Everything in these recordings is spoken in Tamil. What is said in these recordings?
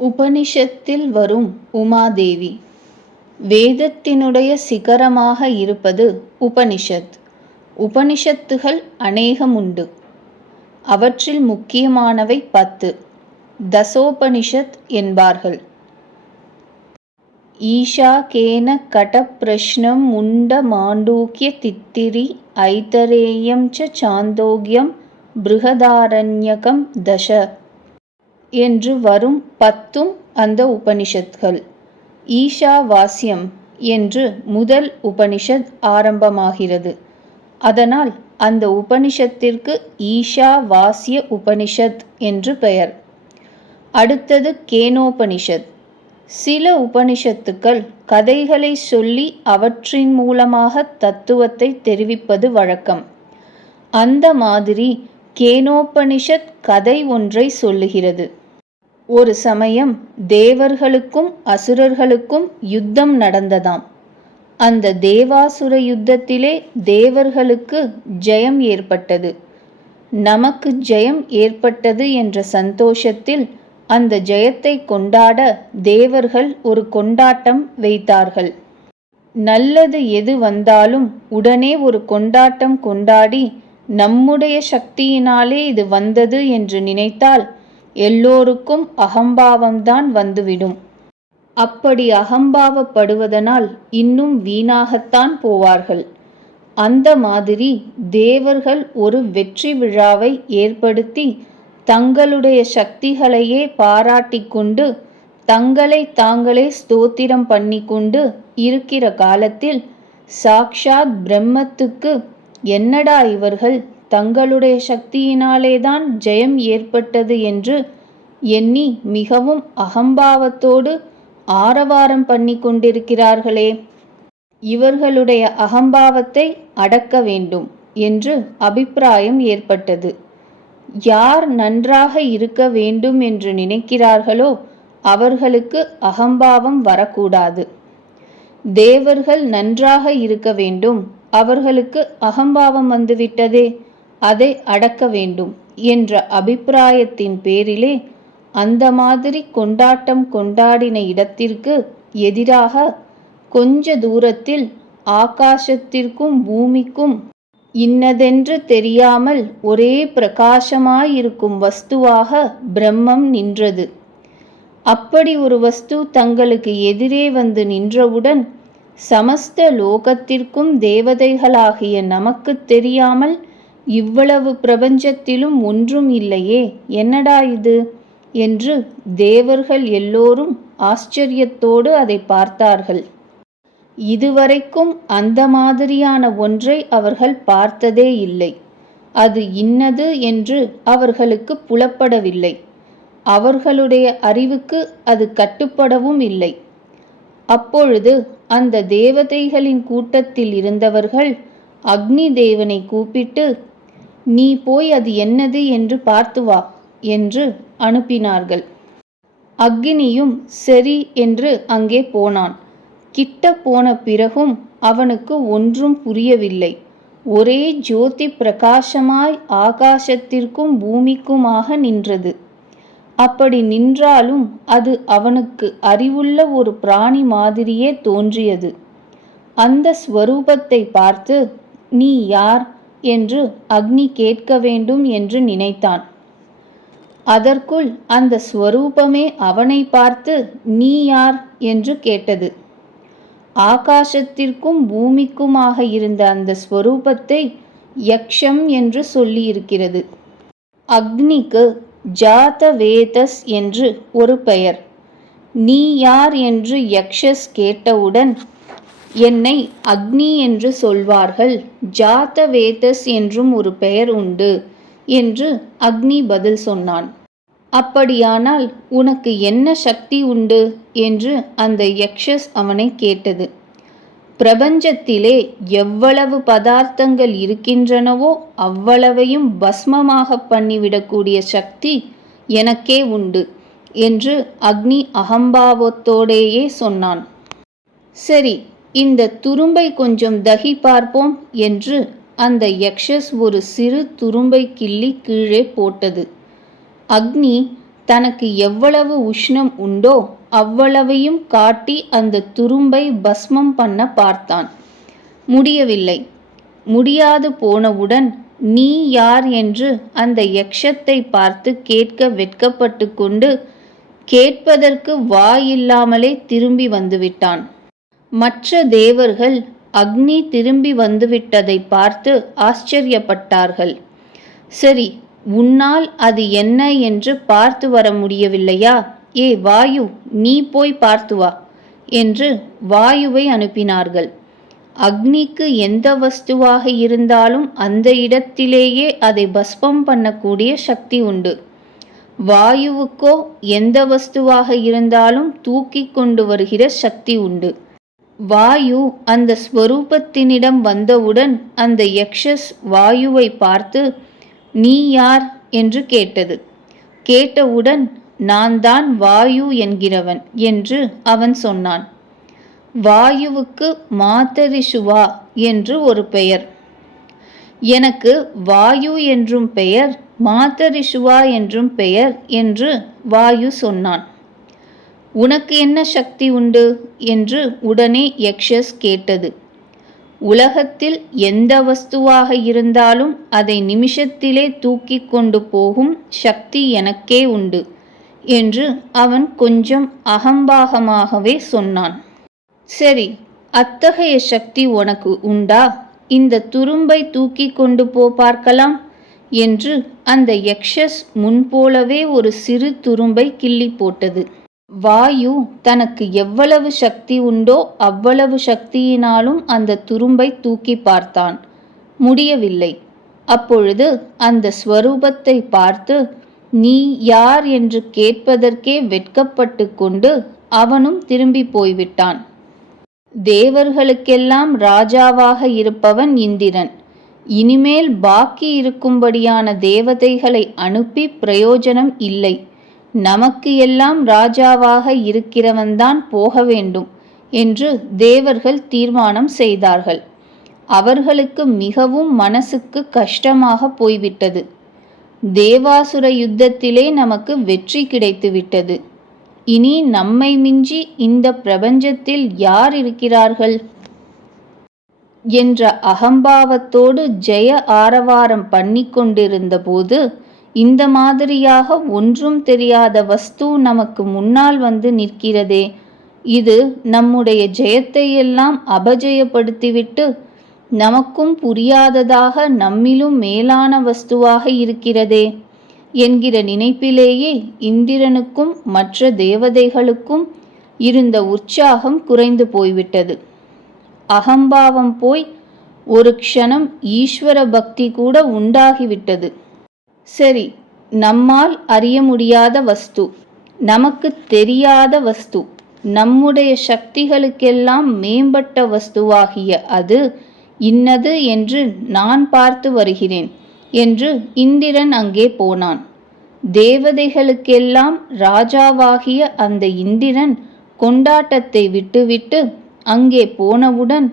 உபனிஷத்தில் வரும் உமாதேவி. வேதத்தினுடைய சிகரமாக இருப்பது உபனிஷத். உபனிஷத்துகள் அநேகமுண்டு. அவற்றில் முக்கியமானவை பத்து. தசோபனிஷத் என்பார்கள். ஈஷா கேன கடப்பிரஷ்னம் முண்ட மாண்டூக்கிய தித்திரி ஐதரேயம் ச சாந்தோக்கியம் பிருகதாரண்யகம் தச. என்று வரும் பத்தும் அந்த உபனிஷத்கள். ஈஷா வாஸ்யம் என்று முதல் உபனிஷத் ஆரம்பமாகிறது. அதனால் அந்த உபனிஷத்திற்கு ஈஷா வாசிய உபனிஷத் என்று பெயர். அடுத்தது கேனோபனிஷத். சில உபனிஷத்துக்கள் கதைகளை சொல்லி அவற்றின் மூலமாக தத்துவத்தை தெரிவிப்பது வழக்கம். அந்த மாதிரி கேனோபனிஷத் கதை ஒன்றை சொல்லுகிறது. ஒரு சமயம் தேவர்களுக்கும் அசுரர்களுக்கும் யுத்தம் நடந்ததாம். அந்த தேவாசுர யுத்தத்திலே தேவர்களுக்கு ஜெயம் ஏற்பட்டது. நமக்கு ஜெயம் ஏற்பட்டது என்ற சந்தோஷத்தில் அந்த ஜெயத்தை கொண்டாட தேவர்கள் ஒரு கொண்டாட்டம் வைத்தார்கள். நல்லது எது வந்தாலும் உடனே ஒரு கொண்டாட்டம் கொண்டாடி நம்முடைய சக்தியினாலே இது வந்தது என்று நினைத்தால் எல்லோருக்கும் அகம்பாவம்தான் வந்துவிடும். அப்படி அகம்பாவப்படுவதனால் இன்னும் வீணாகத்தான் போவார்கள். அந்த மாதிரி தேவர்கள் ஒரு வெற்றி விழாவை ஏற்படுத்தி தங்களுடைய சக்திகளையே பாராட்டிக் கொண்டு தங்களை தாங்களே ஸ்தோத்திரம் பண்ணிக்கொண்டு இருக்கிற காலத்தில் சாக்ஷாத் பிரம்மத்துக்கு என்னடா இவர்கள் தங்களுடைய சக்தியினாலேதான் ஜெயம் ஏற்பட்டது என்று எண்ணி மிகவும் அகம்பாவத்தோடு ஆரவாரம் பண்ணி கொண்டிருக்கிறார்களே. இவர்களுடைய அகம்பாவத்தை அடக்க வேண்டும் என்று அபிப்பிராயம் ஏற்பட்டது. யார் நன்றாக இருக்க வேண்டும் என்று நினைக்கிறார்களோ அவர்களுக்கு அகம்பாவம் வரக்கூடாது. தேவர்கள் நன்றாக இருக்க வேண்டும். அவர்களுக்கு அகம்பாவம் வந்துவிட்டதே. அதை அடக்க வேண்டும் என்ற அபிப்பிராயத்தின் பேரிலே அந்த மாதிரி கொண்டாட்டம் கொண்டாடின இடத்திற்கு எதிராக கொஞ்ச தூரத்தில் ஆகாசத்திற்கும் பூமிக்கும் இன்னதென்று தெரியாமல் ஒரே பிரகாசமாயிருக்கும் வஸ்துவாக பிரம்மம் நின்றது. அப்படி ஒரு வஸ்து தங்களுக்கு எதிரே வந்து நின்றவுடன் சமஸ்த லோகத்திற்கும் தேவதைகளாகிய நமக்கு தெரியாமல் இவ்வளவு பிரபஞ்சத்திலும் ஒன்றும் இல்லையே. என்னடா இது? என்று தேவர்கள் எல்லோரும் ஆச்சரியத்தோடு அதை பார்த்தார்கள். இதுவரைக்கும் அந்த மாதிரியான ஒன்றை அவர்கள் பார்த்ததே இல்லை. அது இன்னது என்று அவர்களுக்கு புலப்படவில்லை. அவர்களுடைய அறிவுக்கு அது கட்டுப்படவும் இல்லை. அப்பொழுது அந்த தேவதைகளின் கூட்டத்தில் இருந்தவர்கள் அக்னி தேவனை கூப்பிட்டு நீ போய் அது என்னது என்று பார்த்து வா என்று அனுப்பினார்கள். அக்னியும் சரி என்று அங்கே போனான். கிட்ட போன பிறகும் அவனுக்கு ஒன்றும் புரியவில்லை. ஒரே ஜோதி பிரகாசமாய் ஆகாசத்திற்கும் பூமிக்குமாக நின்றது. அப்படி நின்றாலும் அது அவனுக்கு அறிவுள்ள ஒரு பிராணி மாதிரியே தோன்றியது. அந்த ஸ்வரூபத்தை பார்த்து நீ யார்? என்று அக்னி கேட்க வேண்டும் என்று நினைத்தான். அதற்குள் அந்த ஸ்வரூபமே அவனை பார்த்து நீ யார்? என்று கேட்டது. ஆகாசத்திற்கும் பூமிக்குமாக இருந்த அந்த ஸ்வரூபத்தை யக்ஷம் என்று சொல்லியிருக்கிறது. அக்னிக்கு ஜாத வேதஸ் என்று ஒரு பெயர். நீ யார்? என்று யக்ஷஸ் கேட்டவுடன் என்னை அக்னி என்று சொல்வார்கள் ஜாத வேதஸ் என்றும் ஒரு பெயர் உண்டு என்று அக்னி பதில் சொன்னான். அப்படியானால் உனக்கு என்ன சக்தி உண்டு? என்று அந்த யக்ஷஸ் அவனை கேட்டது. பிரபஞ்சத்திலே எவ்வளவு பதார்த்தங்கள் இருக்கின்றனவோ அவ்வளவையும் பஸ்மமாக பண்ணிவிடக்கூடிய சக்தி எனக்கே உண்டு என்று அக்னி அகம்பாவத்தோடேயே சொன்னான். சரி இந்த துரும்பை கொஞ்சம் தகி பார்ப்போம் என்று அந்த யக்ஷஸ் ஒரு சிறு துரும்பை கிள்ளி கீழே போட்டது. அக்னி தனக்கு எவ்வளவு உஷ்ணம் உண்டோ அவ்வளவையும் காட்டி அந்த துரும்பை பஸ்மம் பண்ண பார்த்தான். முடியவில்லை. முடியாது போனவுடன் நீ யார்? என்று அந்த யக்ஷத்தை பார்த்து கேட்க வெட்கப்பட்டு கொண்டு கேட்பதற்கு வாயில்லாமலே திரும்பி வந்துவிட்டான். மற்ற தேவர்கள் அக்னி திரும்பி வந்துவிட்டதை பார்த்து ஆச்சரியப்பட்டார்கள். சரி உன்னால் அது என்ன என்று பார்த்து வர முடியவில்லையா? ஏ வாயு நீ போய் பார்த்து வா என்று வாயுவை அனுப்பினார்கள். அக்னிக்கு எந்த வஸ்துவாக இருந்தாலும் அந்த இடத்திலேயே அதை பஸ்பம் பண்ணக்கூடிய சக்தி உண்டு. வாயுவுக்கோ எந்த வஸ்துவாக இருந்தாலும் தூக்கி கொண்டு வருகிற சக்தி உண்டு. வாயு அந்த ஸ்வரூபத்தினிடம் வந்தவுடன் அந்த யக்ஷஸ் வாயுவை பார்த்து நீ யார்? என்று கேட்டது. கேட்டவுடன் நான் தான் வாயு என்கிறவன் என்று அவன் சொன்னான். வாயுவுக்கு மாத்தரிஷுவா என்று ஒரு பெயர். எனக்கு வாயு என்றும் பெயர் மாத்தரிஷுவா என்றும் பெயர் என்று வாயு சொன்னான். உனக்கு என்ன சக்தி உண்டு? என்று உடனே யக்ஷஸ் கேட்டது. உலகத்தில் எந்த வஸ்துவாக இருந்தாலும் அதை நிமிஷத்திலே தூக்கி கொண்டு போகும் சக்தி எனக்கே உண்டு என்று அவன் கொஞ்சம் அகம்பாகமாகவே சொன்னான். சரி அத்தகைய சக்தி உனக்கு உண்டா? இந்த துரும்பை தூக்கி கொண்டு போ பார்க்கலாம் என்று அந்த யக்ஷஸ் முன்போலவே ஒரு சிறு துரும்பை கிள்ளி போட்டது. வாயு தனக்கு எவ்வளவு சக்தி உண்டோ அவ்வளவு சக்தியினாலும் அந்த துரும்பை தூக்கி பார்த்தான். முடியவில்லை. அப்பொழுது அந்த ஸ்வரூபத்தை பார்த்து நீ யார் என்று கேட்பதற்கே வெட்கப்பட்டு கொண்டு அவனும் திரும்பி போய்விட்டான். தேவர்களுக்கெல்லாம் ராஜாவாக இருப்பவன் இந்திரன். இனிமேல் பாக்கி இருக்கும்படியான தேவதைகளை அனுப்பி பிரயோஜனம் இல்லை. நமக்கு எல்லாம் ராஜாவாக இருக்கிறவன்தான் போக வேண்டும் என்று தேவர்கள் தீர்மானம் செய்தார்கள். அவர்களுக்கு மிகவும் மனசுக்கு கஷ்டமாக போய்விட்டது. தேவாசுர யுத்தத்திலே நமக்கு வெற்றி கிடைத்துவிட்டது. இனி நம்மை மிஞ்சி இந்த பிரபஞ்சத்தில் யார் இருக்கிறார்கள்? என்ற அகம்பாவத்தோடு ஜெய ஆரவாரம் பண்ணி கொண்டிருந்த போது இந்த மாதிரியாக ஒன்றும் தெரியாத வஸ்து நமக்கு முன்னால் வந்து நிற்கிறதே. இது நம்முடைய ஜெயத்தையெல்லாம் அபஜயப்படுத்திவிட்டு நமக்கும் புரியாததாக நம்மிலும் மேலான வஸ்துவாக இருக்கிறதே என்கிற நினைப்பிலேயே இந்திரனுக்கும் மற்ற தேவதைகளுக்கும் இருந்த உற்சாகம் குறைந்து போய்விட்டது. அகம்பாவம் போய் ஒரு க்ஷணம் ஈஸ்வர பக்தி கூட உண்டாகிவிட்டது. சரி நம்மால் அறிய முடியாத வஸ்து நமக்கு தெரியாத வஸ்து நம்முடைய சக்திகளுக்கெல்லாம் மேம்பட்ட வஸ்துவாகிய அது இன்னது என்று நான் பார்த்து வருகிறேன் என்று இந்திரன் அங்கே போனான். தேவதைகளுக்கெல்லாம் ராஜாவாகிய அந்த இந்திரன் கொண்டாட்டத்தை விட்டுவிட்டு அங்கே போனவுடன்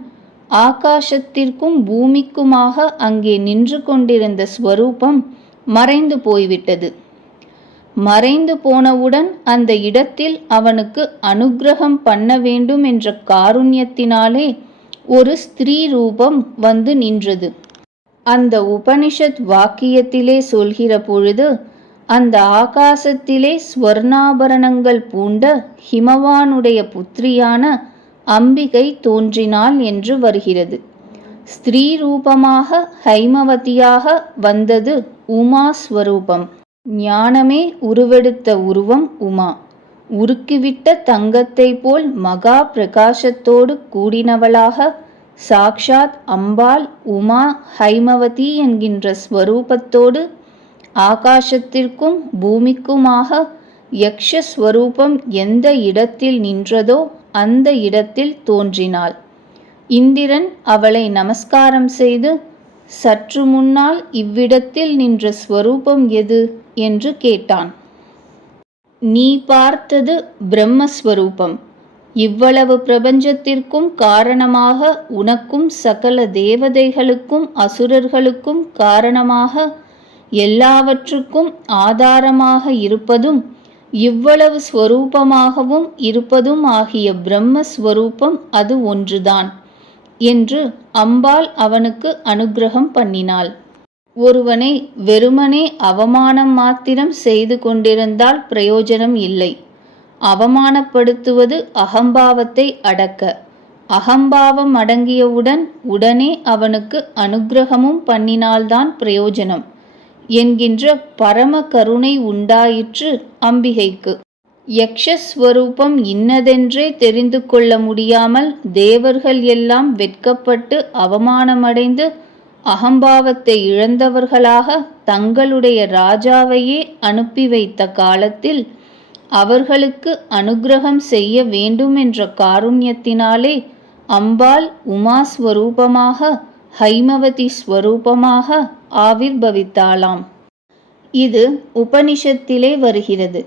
ஆகாசத்திற்கும் பூமிக்குமாக அங்கே நின்று கொண்டிருந்த ஸ்வரூபம் மறைந்து போய்விட்டது. மறைந்து போனவுடன் அந்த இடத்தில் அவனுக்கு அனுக்கிரகம் பண்ண வேண்டும் என்ற காருண்யத்தினாலே ஒரு ஸ்திரீ ரூபம் வந்து நின்றது. அந்த உபனிஷத் வாக்கியத்திலே சொல்கிற பொழுது அந்த ஆகாசத்திலே ஸ்வர்ணாபரணங்கள் பூண்ட ஹிமவானுடைய புத்திரியான அம்பிகை தோன்றினாள் என்று வருகிறது. ஸ்திரீ ரூபமாக ஹைமவதியாக வந்தது உமா ஸ்வரூபம் ஞானமே உருவெடுத்த உருவம் உமா. உருக்கிவிட்ட தங்கத்தை போல் மகா பிரகாசத்தோடு கூடினவளாக சாக்ஷாத் அம்பாள் உமா ஹைமவதி என்கின்ற ஸ்வரூபத்தோடு ஆகாசத்திற்கும் பூமிக்குமாக யக்ஷஸ்வரூபம் எந்த இடத்தில் நின்றதோ அந்த இடத்தில் தோன்றினாள். இந்திரன் அவளை நமஸ்காரம் செய்து சற்று முன்னால் இவ்விடத்தில் நின்ற ஸ்வரூபம் எது? என்று கேட்டான். நீ பார்த்தது பிரம்மஸ்வரூபம். இவ்வளவு பிரபஞ்சத்திற்கும் காரணமாக உனக்கும் சகல தேவதைகளுக்கும் அசுரர்களுக்கும் காரணமாக எல்லாவற்றுக்கும் ஆதாரமாக இருப்பதும் இவ்வளவு ஸ்வரூபமாகவும் இருப்பதும் ஆகிய பிரம்மஸ்வரூபம் அது ஒன்றுதான். என்று அம்பாள் அவனுக்கு அனுக்கிரகம் பண்ணினாள். ஒருவனை வெறுமனே அவமானம் மாத்திரம் செய்து கொண்டிருந்தால் பிரயோஜனம் இல்லை. அவமானப்படுத்துவது அகம்பாவத்தை அடக்க. அகம்பாவம் அடங்கியவுடன் உடனே அவனுக்கு அனுக்கிரகமும் பண்ணினால்தான் பிரயோஜனம். என்கின்ற பரம கருணை உண்டாயிற்று அம்பிகைக்கு. யக்ஷஸ்வரூபம் இன்னதென்றே தெரிந்து கொள்ள முடியாமல் தேவர்கள் எல்லாம் வெட்கப்பட்டு அவமானமடைந்து அகம்பாவத்தை இழந்தவர்களாக தங்களுடைய ராஜாவையே அனுப்பி வைத்த காலத்தில் அவர்களுக்கு அனுக்கிரகம் செய்ய வேண்டும் என்ற காருண்யத்தினாலே அம்பாள் உமாஸ்வரூபமாக ஹைமவதி ஸ்வரூபமாக ஆவிர்பவித்தாளாம். இது உபனிஷத்திலே வருகிறது.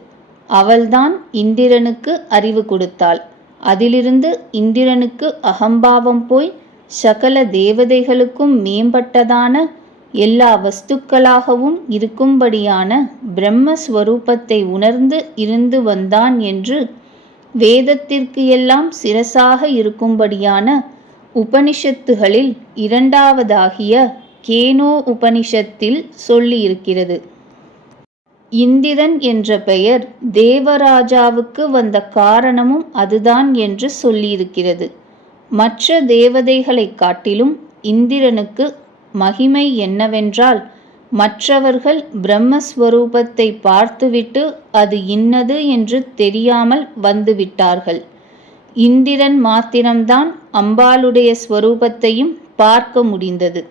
அவள்தான் இந்திரனுக்கு அறிவு கொடுத்தாள். அதிலிருந்து இந்திரனுக்கு அகம்பாவம் போய் சகல தேவதைகளுக்கும் மேம்பட்டதான எல்லா வஸ்துக்களாகவும் இருக்கும்படியான பிரம்மஸ்வரூபத்தை உணர்ந்து இருந்து வந்தான் என்று வேதத்திற்கு எல்லாம் சிரசாக இருக்கும்படியான உபனிஷத்துகளில் இரண்டாவதாகிய கேனோ உபனிஷத்தில் சொல்லியிருக்கிறது. இந்திரன் என்ற பெயர் தேவராஜாவுக்கு வந்த காரணமும் அதுதான் என்று சொல்லியிருக்கிறது. மற்ற தேவதைகளைக் காட்டிலும் இந்திரனுக்கு மகிமை என்னவென்றால் மற்றவர்கள் பிரம்மஸ்வரூபத்தை பார்த்துவிட்டு அது இன்னது என்று தெரியாமல் வந்துவிட்டார்கள். இந்திரன் மாத்திரம்தான் அம்பாளுடைய ஸ்வரூபத்தையும் பார்க்க முடிந்தது.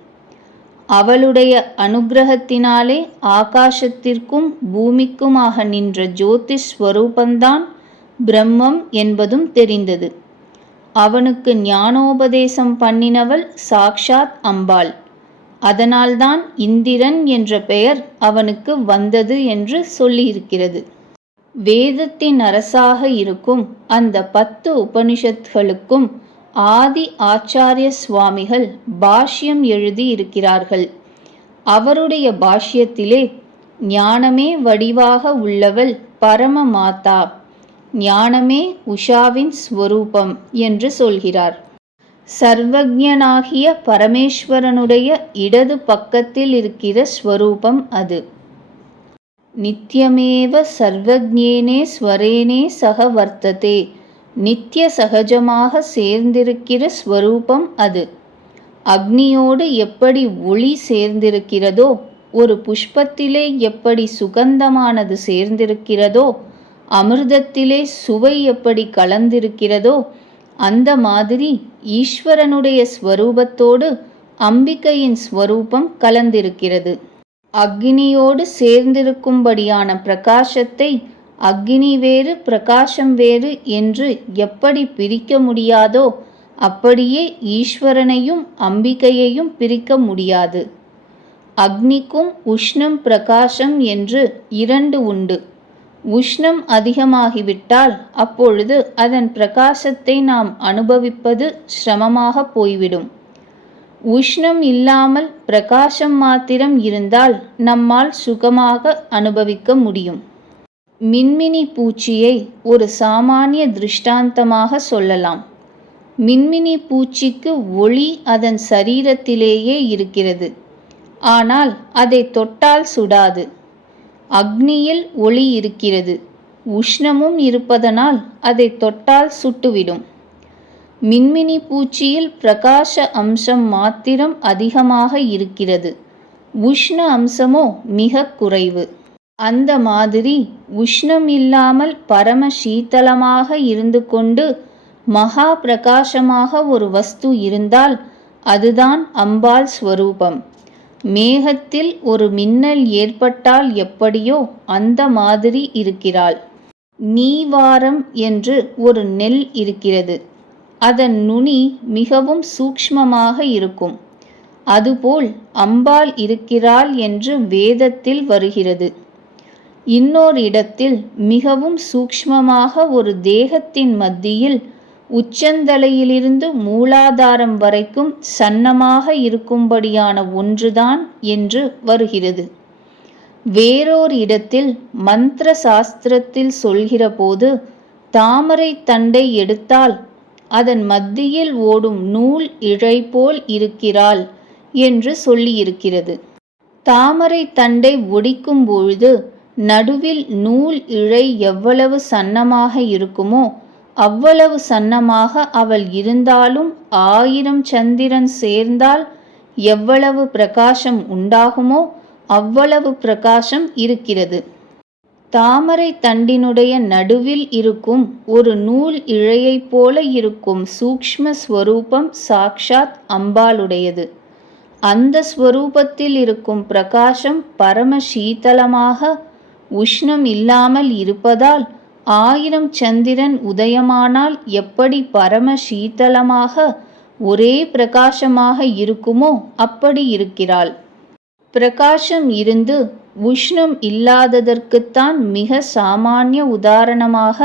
அவளுடைய அனுகிரகத்தினாலே ஆகாசத்திற்கும் பூமிக்குமாக நின்ற ஜோதிஸ்வரூபந்தான் பிரம்மம் என்பதும் தெரிந்தது. அவனுக்கு ஞானோபதேசம் பண்ணினவள் சாக்ஷாத் அம்பாள். அதனால்தான் இந்திரன் என்ற பெயர் அவனுக்கு வந்தது என்று சொல்லியிருக்கிறது. வேதத்தின் அரசாக இருக்கும் அந்த பத்து உபனிஷத்களுக்கும் ஆதி ஆச்சாரிய சுவாமிகள் பாஷ்யம் எழுதி இருக்கிறார்கள் அவருடைய பாஷ்யத்திலே ஞானமே வடிவாக உள்ளவள் பரம மாதா ஞானமே உஷாவின் ஸ்வரூபம் என்று சொல்கிறார். சர்வஜனாகிய பரமேஸ்வரனுடைய இடது பக்கத்தில் இருக்கிற ஸ்வரூபம் அது. நித்தியமேவ சர்வஜேனே ஸ்வரேனே சக வர்த்ததே நித்திய சகஜமாக சேர்ந்திருக்கிற ஸ்வரூபம் அது. அக்னியோடு எப்படி ஒளி சேர்ந்திருக்கிறதோ ஒரு புஷ்பத்திலே எப்படி சுகந்தமானது சேர்ந்திருக்கிறதோ அமிர்தத்திலே சுவை எப்படி கலந்திருக்கிறதோ அந்த மாதிரி ஈஸ்வரனுடைய ஸ்வரூபத்தோடு அம்பிகையின் ஸ்வரூபம் கலந்திருக்கிறது. அக்னியோடு சேர்ந்திருக்கும்படியான பிரகாசத்தை அக்னி வேறு பிரகாசம் வேறு என்று எப்படி பிரிக்க முடியாதோ அப்படியே ஈஸ்வரனையும் அம்பிகையையும் பிரிக்க முடியாது. அக்னிக்கும் உஷ்ணம் பிரகாசம் என்று இரண்டு உண்டு. உஷ்ணம் அதிகமாகிவிட்டால் அப்பொழுது அதன் பிரகாசத்தை நாம் அனுபவிப்பது சிரமமாக போய்விடும். உஷ்ணம் இல்லாமல் பிரகாசம் மாத்திரம் இருந்தால் நம்மால் சுகமாக அனுபவிக்க முடியும். மின்மினி பூச்சியை ஒரு சாமானிய திருஷ்டாந்தமாக சொல்லலாம். மின்மினி பூச்சிக்கு ஒளி அதன் சரீரத்திலேயே இருக்கிறது. ஆனால் அதை தொட்டால் சுடாது. அக்னியில் ஒளி இருக்கிறது. உஷ்ணமும் இருப்பதனால் அதை தொட்டால் சுட்டுவிடும். மின்மினி பூச்சியில் பிரகாச அம்சம் மாத்திரம் அதிகமாக இருக்கிறது. உஷ்ண அம்சமோ மிக குறைவு. அந்த மாதிரி உஷ்ணம் இல்லாமல் பரம சீத்தளமாக இருந்து கொண்டு மகா பிரகாசமாக ஒரு வஸ்து இருந்தால் அதுதான் அம்பாள் ஸ்வரூபம். மேகத்தில் ஒரு மின்னல் ஏற்பட்டால் எப்படியோ அந்த மாதிரி இருக்கிறாள். நீவாரம் என்று ஒரு நெல் இருக்கிறது. அதன் நுனி மிகவும் சூக்ஷ்மமாக இருக்கும். அதுபோல் அம்பாள் இருக்கிறாள் என்று வேதத்தில் வருகிறது. இன்னொரு இடத்தில் மிகவும் சூக்ஷ்மமாக ஒரு தேகத்தின் மத்தியில் உச்சந்தலையிலிருந்து மூலாதாரம் வரைக்கும் சன்னமாக இருக்கும்படியான ஒன்றுதான் என்று வருகிறது. வேறோர் இடத்தில் மந்திர சாஸ்திரத்தில் சொல்கிறபோது தாமரை தண்டை எடுத்தால் அதன் மத்தியில் ஓடும் நூல் இழை போல் இருக்கிறாள் என்று சொல்லியிருக்கிறது. தாமரை தண்டை ஒடிக்கும் பொழுது நடுவில் நூல் இழை எவ்வளவு சன்னமாக இருக்குமோ அவ்வளவு சன்னமாக அவள் இருந்தாலும் ஆயிரம் சந்திரன் சேர்ந்தால் எவ்வளவு பிரகாசம் உண்டாகுமோ அவ்வளவு பிரகாசம் இருக்கிறது. தாமரை தண்டினுடைய நடுவில் இருக்கும் ஒரு நூல் இழையைப் போல இருக்கும் சூக்ஷ்ம ஸ்வரூபம் சாக்ஷாத் அம்பாளுடையது. அந்த ஸ்வரூபத்தில் இருக்கும் பிரகாசம் பரம சீதளமாக உஷ்ணம் இல்லாமல் இருப்பதால் ஆயிரம் சந்திரன் உதயமானால் எப்படி பரம சீதளமாக ஒரே பிரகாசமாக இருக்குமோ அப்படி இருக்கிறாள். பிரகாசம் இருந்து உஷ்ணம் இல்லாததற்குத்தான் மிக சாமானிய உதாரணமாக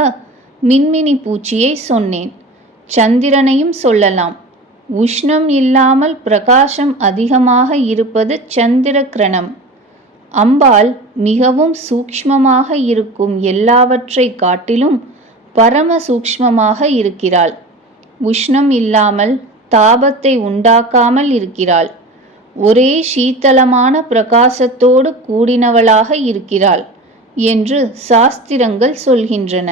மின்மினி பூச்சியை சொன்னேன். சந்திரனையும் சொல்லலாம். உஷ்ணம் இல்லாமல் பிரகாசம் அதிகமாக இருப்பது சந்திர கிரணம். அம்பாள் மிகவும் சூக்ஷ்மமாக இருக்கும் எல்லாவற்றை காட்டிலும் பரம சூக்ஷ்மமாக இருக்கிறாள். உஷ்ணம் இல்லாமல் தாபத்தை உண்டாக்காமல் இருக்கிறாள். ஒரே சீத்தளமான பிரகாசத்தோடு கூடினவளாக இருக்கிறாள் என்று சாஸ்திரங்கள் சொல்கின்றன.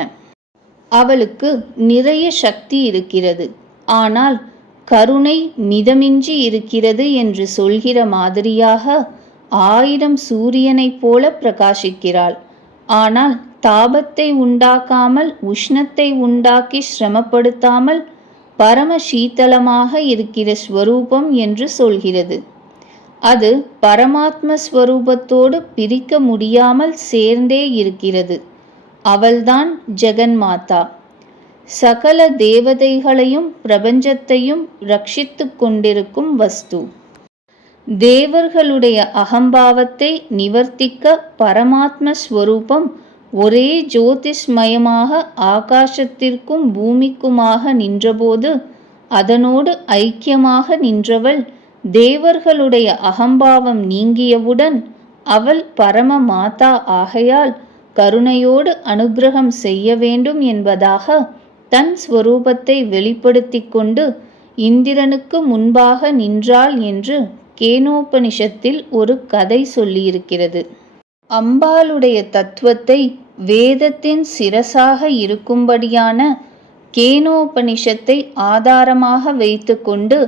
அவளுக்கு நிறைய சக்தி இருக்கிறது. ஆனால் கருணை மிதமின்றி இருக்கிறது என்று சொல்கிற மாதிரியாக ஆயிரம் சூரியனைப் போல பிரகாசிக்கிறாள். ஆனால் தாபத்தை உண்டாக்காமல் உஷ்ணத்தை உண்டாக்கி சிரமப்படுத்தாமல் பரம சீத்தளமாக இருக்கிற ஸ்வரூபம் என்று சொல்கிறது. அது பரமாத்ம ஸ்வரூபத்தோடு பிரிக்க முடியாமல் சேர்ந்தே இருக்கிறது. அவள்தான் ஜெகன்மாதா. சகல தேவதைகளையும் பிரபஞ்சத்தையும் ரட்சித்து கொண்டிருக்கும் வஸ்து. தேவர்களுடைய அகம்பாவத்தை நிவர்த்திக்க பரமாத்ம ஸ்வரூபம் ஒரே ஜோதிஷ்மயமாக ஆகாசத்திற்கும் பூமிக்குமாக நின்றபோது அதனோடு ஐக்கியமாக நின்றவள் தேவர்களுடைய அகம்பாவம் நீங்கியவுடன் அவள் பரம மாதா ஆகையால் கருணையோடு அனுகிரகம் செய்ய வேண்டும் என்பதாக தன் ஸ்வரூபத்தை வெளிப்படுத்தி கொண்டு இந்திரனுக்கு முன்பாக நின்றாள் என்று கேனோபனிஷத்தில் ஒரு கதை சொல்லியிருக்கிறது. அம்பாளுடைய தத்துவத்தை வேதத்தின் சிரசாக இருக்கும்படியான கேனோபனிஷத்தை ஆதாரமாக வைத்துக்கொண்டு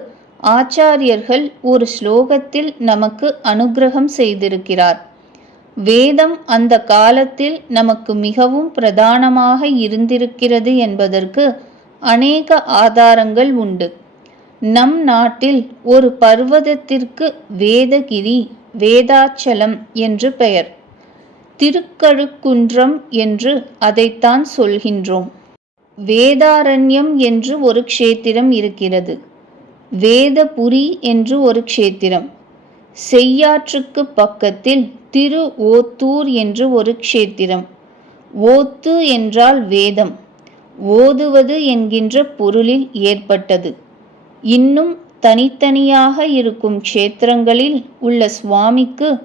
ஆச்சாரியர்கள் ஒரு ஸ்லோகத்தில் நமக்கு அனுகிரகம் செய்திருக்கிறார். வேதம் அந்த காலத்தில் நமக்கு மிகவும் பிரதானமாக இருந்திருக்கிறது என்பதற்கு அநேக ஆதாரங்கள் உண்டு. நம் நாட்டில் ஒரு பர்வதத்திற்கு வேதகிரி வேதாச்சலம் என்று பெயர். திருக்கழுக்குன்றம் என்று அதைத்தான் சொல்கின்றோம். வேதாரண்யம் என்று ஒரு க்ஷேத்திரம் இருக்கிறது. வேதபுரி என்று ஒரு க்ஷேத்திரம். செய்யாற்றுக்கு பக்கத்தில் திரு ஓத்தூர் என்று ஒரு க்ஷேத்திரம். ஓத்து என்றால் வேதம். ஓதுவது என்கின்ற பொருளில் ஏற்பட்டது. இன்னும் தனித்தனியாக இருக்கும் க்ஷேத்திரங்களில் உள்ள சுவாமிக்கு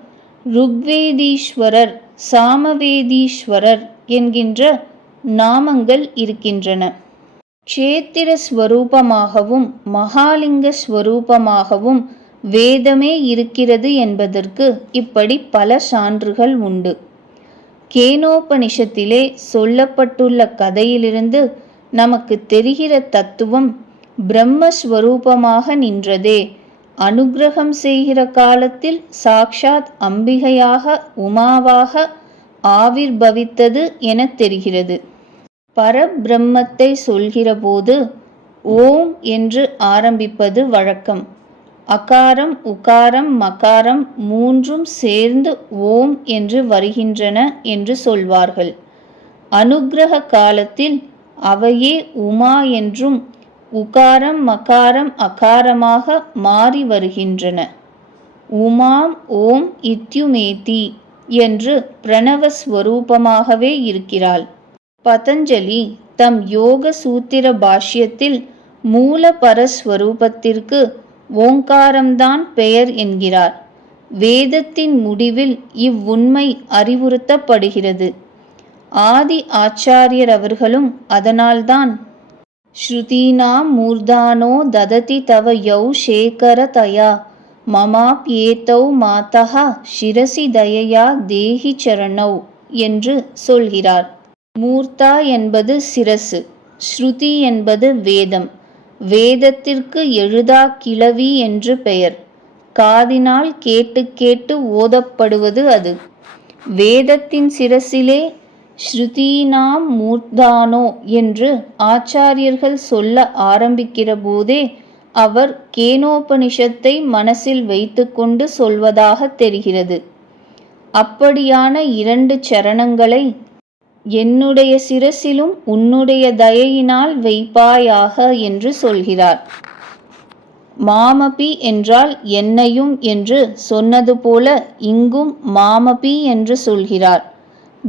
ருக்வேதீஸ்வரர் சாமவேதீஸ்வரர் என்கின்ற நாமங்கள் இருக்கின்றன. க்ஷேத்திர ஸ்வரூபமாகவும் மகாலிங்க ஸ்வரூபமாகவும் வேதமே இருக்கிறது என்பதற்கு இப்படி பல சான்றுகள் உண்டு. கேனோபனிஷத்திலே சொல்லப்பட்டுள்ள கதையிலிருந்து நமக்கு தெரிகிற தத்துவம் பிரம்மஸ்வரூபமாக நின்றதே. அனுகிரகம் செய்கிற காலத்தில் சாக்ஷாத் அம்பிகையாக உமாவாக ஆவிர்பவித்தது என தெரிகிறது. பரபிரம்மத்தை சொல்கிறபோது ஓம் என்று ஆரம்பிப்பது வழக்கம். அகாரம் உகாரம் மகாரம் மூன்றும் சேர்ந்து ஓம் என்று வருகின்றன என்று சொல்வார்கள். அனுகிரக காலத்தில் அவையே உமா என்றும் உகாரம் மகாரம் அகாரமாக மாறி வருகின்றன. உமாம் ஓம் இத்யுமேதி என்று பிரணவஸ்வரூபமாகவே இருக்கிறாள். பதஞ்சலி தம் யோக சூத்திர பாஷ்யத்தில் மூல பரஸ்வரூபத்திற்கு ஓங்காரம்தான் பெயர் என்கிறார். வேதத்தின் முடிவில் இவ்வுண்மை அறிவுறுத்தப்படுகிறது. ஆதி ஆச்சாரியர் அவர்களும் அதனால்தான் श्रुतीनां மூர்தானோ ददति தவ யௌ சேகரதயா மமாப்யேத்தௌ மாதா சிரசி தயையா தேஹி சரணௌ என்று சொல்கிறார். மூர்த்தா என்பது சிரசு ஸ்ருதி என்பது வேதம். வேதத்திற்கு எழுதா கிளவி என்று பெயர். காதினால் கேட்டு கேட்டு ஓதப்படுவது அது. வேதத்தின் சிரசிலே ஸ்ருதீனாம் மூர்த்தானோ என்று ஆச்சாரியர்கள் சொல்ல ஆரம்பிக்கிற போதே அவர் கேனோபனிஷத்தை மனசில் வைத்துக்கொண்டு சொல்வதாக தெரிகிறது. அப்படியான இரண்டு சரணங்களை என்னுடைய சிரசிலும் உன்னுடைய தயையினால் வைப்பாயாக என்று சொல்கிறார். மாமபி என்றால் என்னையும் என்று சொன்னது போல இங்கும் மாமபி என்று சொல்கிறார்.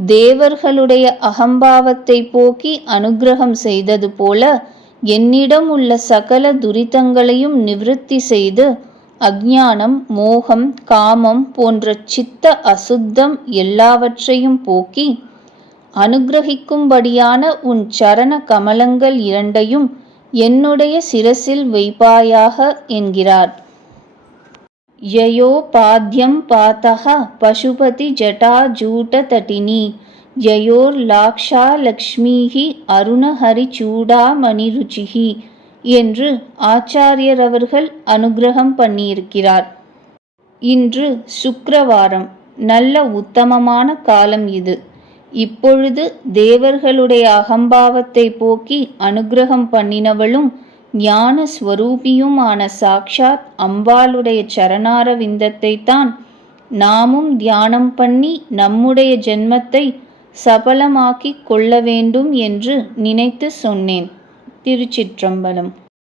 தேவர்களுடைய அகம்பாவத்தை போக்கி அனுகிரகம் செய்தது போல என்னிடம் உள்ள சகல துரிதங்களையும் நிவிருத்தி செய்து அஜானம் மோகம் காமம் போன்ற சித்த அசுத்தம் எல்லாவற்றையும் போக்கி அனுகிரகிக்கும்படியான உன் சரண கமலங்கள் இரண்டையும் என்னுடைய சிரசில் வைப்பாயாக என்கிறார். ययोपाद्यं पातः பசுபதி ययोर्लाक्षालक्ष्मीः யயோர்லாக்ஷா என்று ஆச்சாரியர் அவர்கள் அனுகிரகம் பண்ணியிருக்கிறார். இன்று சுக்கிரவாரம். நல்ல உத்தமமான காலம் இது. இப்பொழுது தேவர்களுடைய அகம்பாவத்தை போக்கி அனுகிரகம் பண்ணினவளும் ஞான ஸ்வரூபியுமான சாக்ஷாத் அம்பாளுடைய சரணார விந்தத்தை தான் நாமும் தியானம் பண்ணி நம்முடைய ஜென்மத்தை சபலமாக்கிக் கொள்ள வேண்டும் என்று நினைத்து சொன்னேன். திருச்சிற்றம்பலம்.